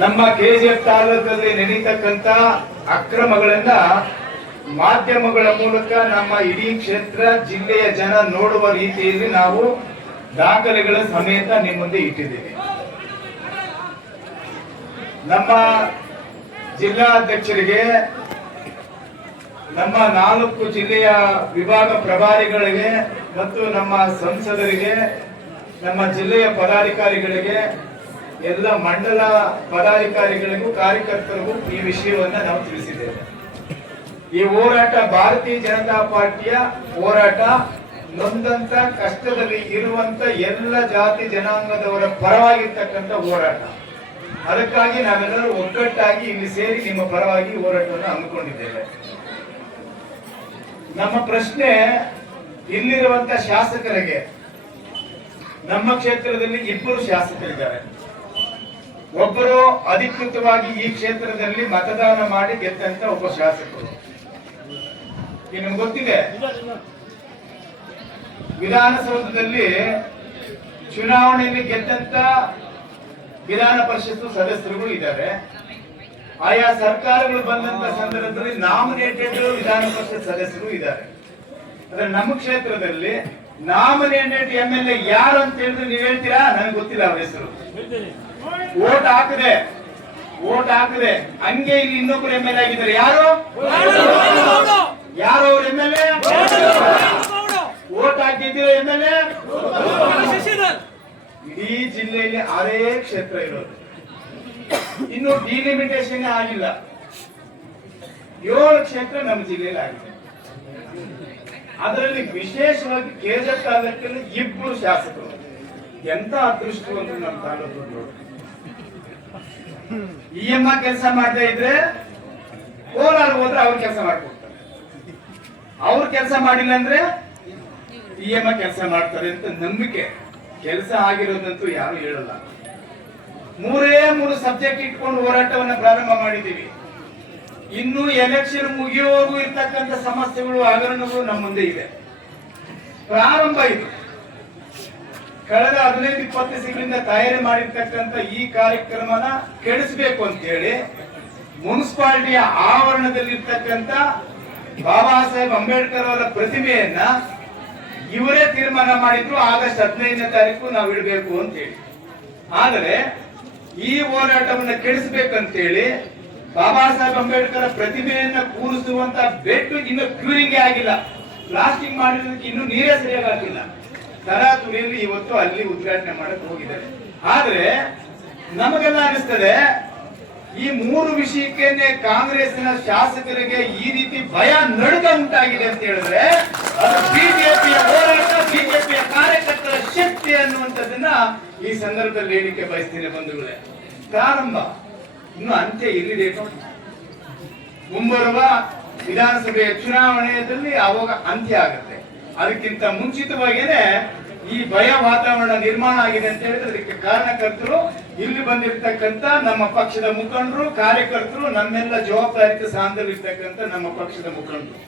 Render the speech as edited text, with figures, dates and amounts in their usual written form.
ನಮ್ಮ ಕೆಜಿಎಫ್ ತಾಲೂಕಲ್ಲಿ ನಡೀತಕ್ಕಂತ ಅಕ್ರಮಗಳನ್ನ ಮಾಧ್ಯಮಗಳ ಮೂಲಕ ನಮ್ಮ ಇಡೀ ಕ್ಷೇತ್ರ ಜಿಲ್ಲೆಯ ಜನ ನೋಡುವ ರೀತಿಯಲ್ಲಿ ನಾವು ದಾಖಲೆಗಳ ಸಮೇತ ನಿಮ್ಮ ಮುಂದೆ ಇಟ್ಟಿದ್ದೇವೆ. ನಮ್ಮ ಜಿಲ್ಲಾಧ್ಯಕ್ಷರಿಗೆ, ನಮ್ಮ 4 ಜಿಲ್ಲೆಯ ವಿಭಾಗ ಪ್ರಭಾರಿಗಳಿಗೆ ಮತ್ತು ನಮ್ಮ ಸಂಸದರಿಗೆ, ನಮ್ಮ ಜಿಲ್ಲೆಯ ಪದಾಧಿಕಾರಿಗಳಿಗೆ, ಎಲ್ಲ ಮಂಡಲ ಪದಾಧಿಕಾರಿಗಳಿಗೂ ಕಾರ್ಯಕರ್ತರಿಗೂ ಈ ವಿಷಯವನ್ನ ನಾವು ತಿಳಿಸಿದ್ದೇವೆ. ಈ ಹೋರಾಟ ಭಾರತೀಯ ಜನತಾ ಪಾರ್ಟಿಯ ಹೋರಾಟ ನೊಂದಂತ ಕಷ್ಟದಲ್ಲಿ ಇರುವಂತ ಎಲ್ಲ ಜಾತಿ ಜನಾಂಗದವರ ಪರವಾಗಿರ್ತಕ್ಕಂಥ ಹೋರಾಟ. ಅದಕ್ಕಾಗಿ ನಾವೆಲ್ಲರೂ ಒಗ್ಗಟ್ಟಾಗಿ ಇಲ್ಲಿ ಸೇರಿ ನಿಮ್ಮ ಪರವಾಗಿ ಹೋರಾಟವನ್ನು ಹಮ್ಮಿಕೊಂಡಿದ್ದೇವೆ. ನಮ್ಮ ಪ್ರಶ್ನೆ ಇಲ್ಲಿರುವಂತ ಶಾಸಕರಿಗೆ, ನಮ್ಮ ಕ್ಷೇತ್ರದಲ್ಲಿ 2 ಶಾಸಕರಿದ್ದಾರೆ. ಒಬ್ಬರು ಅಧಿಕೃತವಾಗಿ ಈ ಕ್ಷೇತ್ರದಲ್ಲಿ ಮತದಾನ ಮಾಡಿ ಗೆದ್ದಂತ ಒಬ್ಬ ಶಾಸಕರು. ನಿಮ್ಗೆ ಗೊತ್ತಿದೆ, ವಿಧಾನಸೌಧದಲ್ಲಿ ಚುನಾವಣೆಯಲ್ಲಿ ಗೆದ್ದಂತ ವಿಧಾನ ಪರಿಷತ್ ಸದಸ್ಯರುಗಳು ಇದ್ದಾರೆ. ಆಯಾ ಸರ್ಕಾರಗಳು ಬಂದಂತ ಸಂದರ್ಭದಲ್ಲಿ ನಾಮಿನೇಟೆಡ್ ವಿಧಾನ ಪರಿಷತ್ ಸದಸ್ಯರು ಇದ್ದಾರೆ. ಆದ್ರೆ ನಮ್ಮ ಕ್ಷೇತ್ರದಲ್ಲಿ ನಾಮಿನೇಟೆಡ್ MLA ಯಾರು ಅಂತ ಹೇಳಿದ್ರೆ ನೀವ್ ಹೇಳ್ತೀರಾ? ನನಗೆ ಗೊತ್ತಿಲ್ಲ ಅವ್ರ ಹೆಸರು. ವೋಟ್ ಹಾಕದೆ ಹಂಗೆ ಇಲ್ಲಿ ಇನ್ನೊಬ್ಬರು MLA ಆಗಿದ್ದಾರೆ. ಯಾರು ಅವ್ರ MLA? Vote ಹಾಕಿದ್ದೀರ MLA? ಇಡೀ ಜಿಲ್ಲೆಯಲ್ಲಿ 6 ಕ್ಷೇತ್ರ ಇರೋದು. ಇನ್ನು ಡಿಲಿಮಿಟೇಷನ್ ಆಗಿಲ್ಲ. 7 ಕ್ಷೇತ್ರ ನಮ್ಮ ಜಿಲ್ಲೆಯಲ್ಲಿ ಆಗಿದೆ. ಅದರಲ್ಲಿ ವಿಶೇಷವಾಗಿ ಕೆಜಿಎಫ್ ತಾಲೂಕಲ್ಲಿ 2 ಶಾಸಕರು. ಎಂತ ಅದೃಷ್ಟವಂತರು ನಮ್ಮ ತಾಲೂಕು. EM ಕೆಲಸ ಮಾಡದೇ ಇದ್ರೆ ಕೋಲಾರ ಹೋದ್ರೆ ಅವ್ರ ಕೆಲಸ ಮಾಡ್ಕೊಡ್ತಾರೆ. ಅವ್ರ ಕೆಲಸ ಮಾಡಿಲ್ಲ ಅಂದ್ರೆ EM ಕೆಲಸ ಮಾಡ್ತಾರೆ ಅಂತ ನಂಬಿಕೆ. ಕೆಲಸ ಆಗಿರೋದಂತೂ ಯಾರು ಹೇಳಲ್ಲ. 3 ಸಬ್ಜೆಕ್ಟ್ ಇಟ್ಕೊಂಡು ಹೋರಾಟವನ್ನ ಪ್ರಾರಂಭ ಮಾಡಿದ್ದೀವಿ. ಇನ್ನು ಎಲೆಕ್ಷನ್ ಮುಗಿಯುವವರೆಗೂ ಇರ್ತಕ್ಕಂಥ ಸಮಸ್ಯೆಗಳು, ಹಗರಣಗಳು ನಮ್ಮ ಮುಂದೆ ಇದೆ. ಪ್ರಾರಂಭ ಇದು. ಕಳೆದ 15-20 ದಿವಸಗಳಿಂದ ತಯಾರಿ ಮಾಡಿರ್ತಕ್ಕಂಥ ಈ ಕಾರ್ಯಕ್ರಮನ ಕೆಡಿಸಬೇಕು ಅಂತ ಹೇಳಿ ಮುನ್ಸಿಪಾಲಿಟಿಯ ಆವರಣದಲ್ಲಿರ್ತಕ್ಕಂಥ ಬಾಬಾ ಸಾಹೇಬ್ ಅಂಬೇಡ್ಕರ್ ಅವರ ಪ್ರತಿಮೆಯನ್ನ ಇವರೇ ತೀರ್ಮಾನ ಮಾಡಿದ್ರು. ಆಗಸ್ಟ್ 15ನೇ ತಾರೀಕು ನಾವು ಇಡಬೇಕು ಅಂತ ಹೇಳಿ. ಆದರೆ ಈ ಹೋರಾಟವನ್ನ ಕೆಡಿಸಬೇಕಂತೇಳಿ ಬಾಬಾ ಸಾಹೇಬ್ ಅಂಬೇಡ್ಕರ್ ಪ್ರತಿಮೆಯನ್ನ ಕೂರಿಸುವಂತ ಬೆಡ್ ಇನ್ನು ಕ್ಯೂರಿಂಗ್ ಆಗಿಲ್ಲ. ಪ್ಲಾಸ್ಟಿಕ್ ಮಾಡಿರೋದಕ್ಕೆ ಇನ್ನು ನೀರೇ ಸರಿಯಾಗಿ ಆಗಿಲ್ಲ. ತರಾತುರಿಯಲ್ಲಿ ಇವತ್ತು ಅಲ್ಲಿ ಉದ್ಘಾಟನೆ ಮಾಡಕ್ ಹೋಗಿದ್ದಾರೆ. ಆದ್ರೆ ನಮಗೆಲ್ಲ ಅನಿಸ್ತದೆ, ಈ 3 ವಿಷಯಕ್ಕೆ ಕಾಂಗ್ರೆಸ್ನ ಶಾಸಕರಿಗೆ ಈ ರೀತಿ ಭಯ, ನಡುಕ ಉಂಟಾಗಿದೆ ಅಂತ ಹೇಳಿದ್ರೆ ಅದು ಬಿಜೆಪಿಯ ಹೋರಾಟ, ಬಿಜೆಪಿಯ ಕಾರ್ಯಕರ್ತರ ಶಕ್ತಿ ಅನ್ನುವಂಥದ್ದನ್ನ ಈ ಸಂದರ್ಭದಲ್ಲಿ ಹೇಳಿಕೆ ಬಯಸ್ತೀನಿ ಬಂಧುಗಳೇ. ಪ್ರಾರಂಭ ಇನ್ನು ಅಂತ್ಯ ಇಲ್ಲಿದೆ. ಮುಂಬರುವ ವಿಧಾನಸಭೆಯ ಚುನಾವಣೆಯಲ್ಲಿ ಅವಾಗ ಅಂತ್ಯ ಆಗುತ್ತೆ. ಅದಕ್ಕಿಂತ ಮುಂಚಿತವಾಗಿಯೇ ಈ ಭಯ ವಾತಾವರಣ ನಿರ್ಮಾಣ ಆಗಿದೆ ಅಂತ ಹೇಳಿದ್ರೆ ಅದಕ್ಕೆ ಕಾರಣಕರ್ತರು ಇಲ್ಲಿ ಬಂದಿರತಕ್ಕಂತ ನಮ್ಮ ಪಕ್ಷದ ಮುಖಂಡರು, ಕಾರ್ಯಕರ್ತರು, ನಮ್ಮೆಲ್ಲ ಜವಾಬ್ದಾರಿತ ಸ್ಥಾನದಲ್ಲಿ ಇರ್ತಕ್ಕಂಥ ನಮ್ಮ ಪಕ್ಷದ ಮುಖಂಡರು.